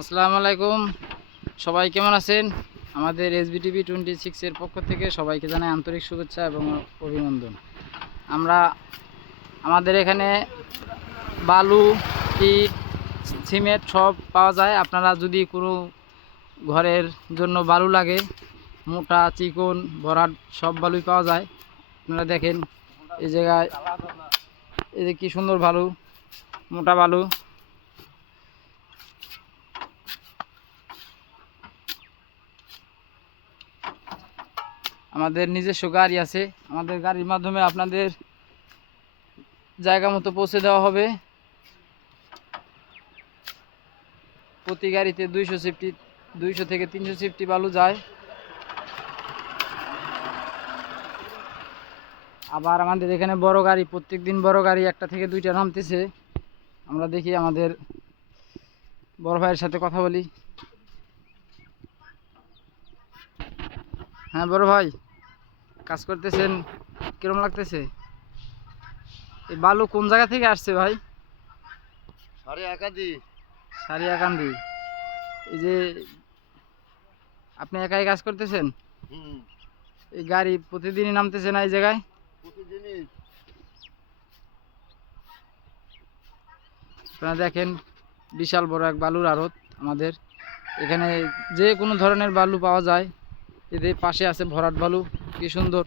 আসসালামু আলাইকুম। সবাই কেমন আছেন? আমাদের এস এসবিটিভি টোয়েন্টি সিক্সের পক্ষ থেকে সবাইকে জানাই আন্তরিক শুভেচ্ছা এবং অভিনন্দন। আমরা আমাদের এখানে বালু, ইট, সিমেন্ট সব পাওয়া যায়। আপনারা যদি কোনো ঘরের জন্য বালু লাগে, মোটা, চিকন, ভরাট সব বালুই পাওয়া যায়। আপনারা দেখেন, এই জায়গায়, এই যে কি সুন্দর বালু, মোটা বালু। আমাদের নিজস্ব গাড়ি আছে। আমাদের গাড়ির মাধ্যমে আপনাদের জায়গা মতো পৌঁছে দেওয়া হবে। প্রতি গাড়িতে দুইশো সিফটি দুইশো থেকে তিনশো সিফটি বালু যায়। আবার আমাদের এখানে বড় গাড়ি প্রত্যেক দিন বড় গাড়ি একটা থেকে দুইটা নামতেছে। আমরা দেখি আমাদের বড় ভাইয়ের সাথে কথা বলি। হ্যাঁ বড় ভাই। কাজ করতেছেন? কিরম লাগতেছে? এই বালু কোন জায়গা থেকে আসছে ভাই? সাড়ে একাদি সারিয়াকান্দি। এই যে আপনি একাই কাজ করতেছেন? এই গাড়ি প্রতিদিনই নামতেছে না এই জায়গায়? প্রতিদিনই। আপনারা দেখেন বিশাল বড় এক বালুর আড়ত আমাদের। এখানে যে কোনো ধরনের বালু পাওয়া যায়। এদের পাশে আছে ভরাট বালু। কি সুন্দর।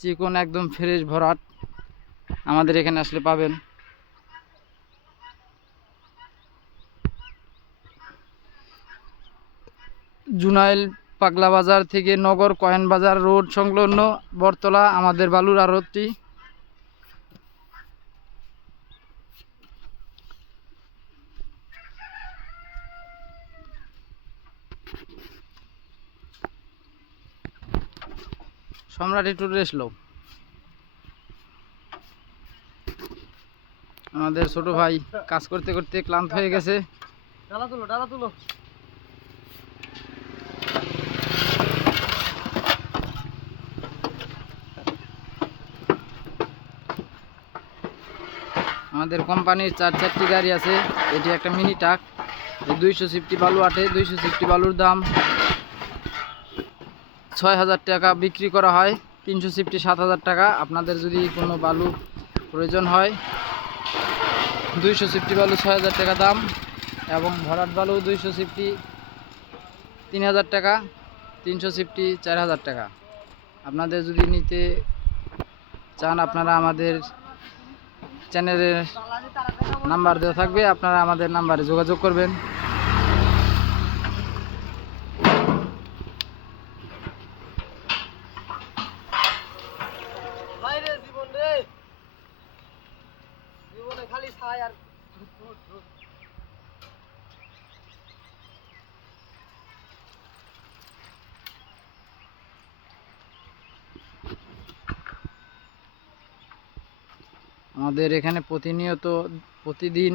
চিকন একদম ফ্রেশ ভরাট। আমাদের এখানে আসলে পাবেন। জুনাইল পাগলা বাজার থেকে নগর কয়েন বাজার রোড সংলগ্ন বরতলা আমাদের বালুর আড়তটি সম্রাট একটু রেস্ট লো আমাদের ছোট ভাই কাজ করতে করতে ক্লান্ত হয়ে গেছে। ডালা তুলো ডালা তুলো। আমাদের কোম্পানির চার চারটি গাড়ি আছে এটি একটা মিনি ট্রাক দুইশো সিফটি বালু আটে দুইশো সিফটি বালুর দাম ছয় হাজার টাকা বিক্রি করা হয়, তিনশো সিফটি সাত হাজার টাকা। আপনাদের যদি কোনো বালু প্রয়োজন হয়, দুইশো সিফটি বালু ছয় হাজার টাকা দাম এবং ভরাট বালু দুইশো সিফটি তিন হাজার টাকা, তিনশো সিফটি চার হাজার টাকা। আপনাদের যদি নিতে চান, আপনারা আমাদের চ্যানেলের নাম্বার দেওয়া থাকবে, আপনারা আমাদের নাম্বারে যোগাযোগ করবেন। আর আমাদের এখানে প্রতিনিয়ত, প্রতিদিন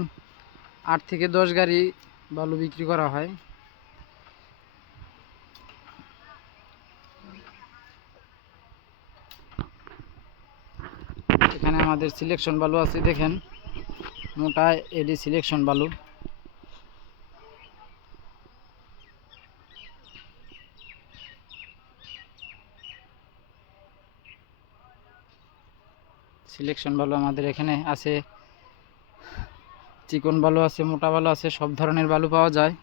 আট থেকে দশ গাড়ি বালু বিক্রি করা হয়। এখানে আমাদের সিলেকশন বালু আছে, দেখেন। মোটা এডি সিলেকশন বালু। সিলেকশন বালু আমাদের এখানে আছে। চিকন বালু আছে, মোটা বালু আছে, সব ধরনের বালু পাওয়া যায়।